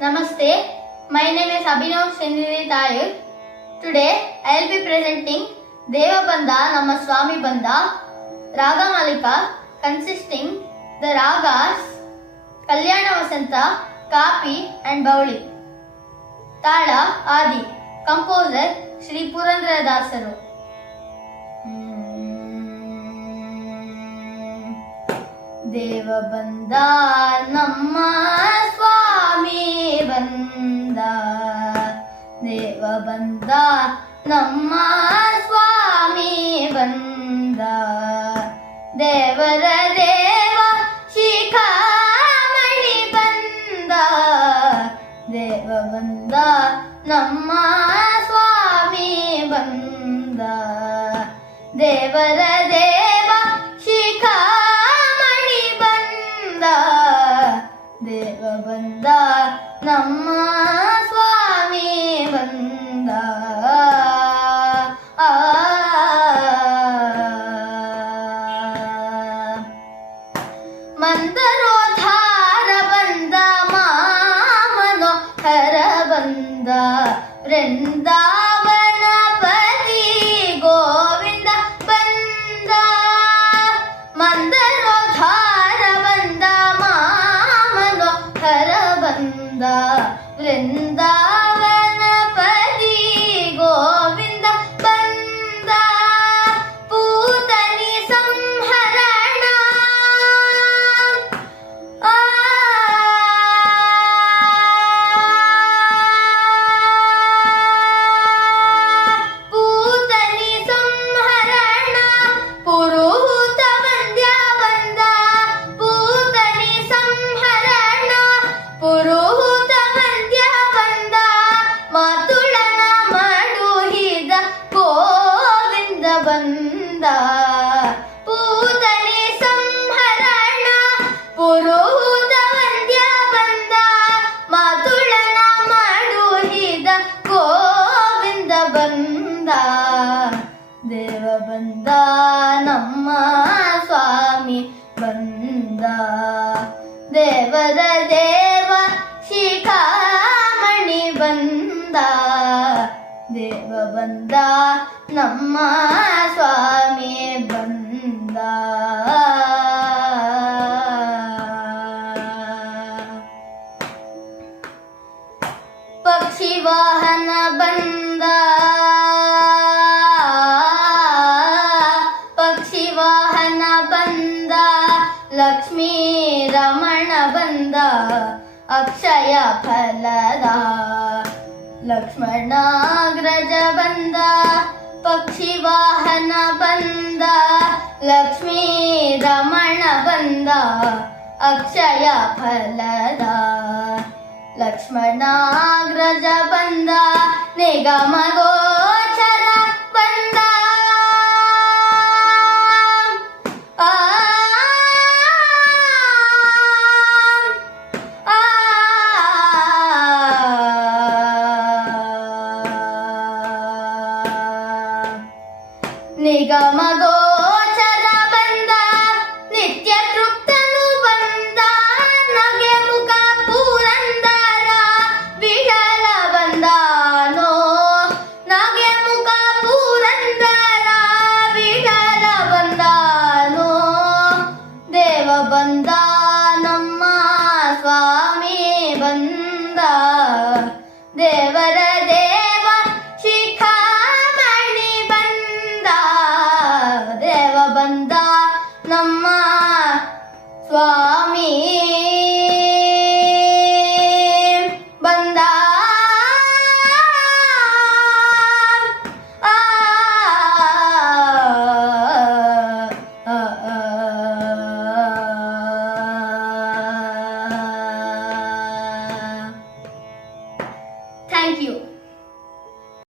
Namaste. My name is Abhinav Srinidhi Tayur. Today I will be presenting Devabandha Nama Swami Bandha Raga Malika consisting the ragas Kalyana Vasanta, Kapi and Bauli. Tala Adi. Composer Sri Purandra Dasaru. ದೇವ ಬಂದ ನಮ್ಮ ನಮ್ಮ ಸ್ವಾಮಿ ಬಂದ ದೇವರ ದೇವ ಶಿಖಾಮಣಿ ಬಂದ ದೇವ ಬಂದ ನಮ್ಮ ಸ್ವಾಮಿ ಬಂದ ದೇವರ ದೇವ ಶಿಖಾಮಣಿ ಬಂದ ದೇವ ಬಂದ ನಮ್ಮ വൃന്ദാവ ಬಂದ ದೇವ ಬಂದ, ನಮ್ಮ ಸ್ವಾಮಿ ಬಂದ. ಪಕ್ಷಿ ವಾಹನ ಬಂದ, ಪಕ್ಷಿ ವಾಹನ ಬಂದ, ಲಕ್ಷ್ಮೀ ರಮಣ ಬಂದ, ಅಕ್ಷಯ ಫಲದ लक्ष्मणाग्रज बंद पक्षी वाहन बंद लक्ष्मी रमण बंद अक्षय फलद लक्ष्मणाग्रज बंद निगम गो നിഗമഗോ ಬಂದ ನಮ್ಮ ಸ್ವಾಮಿ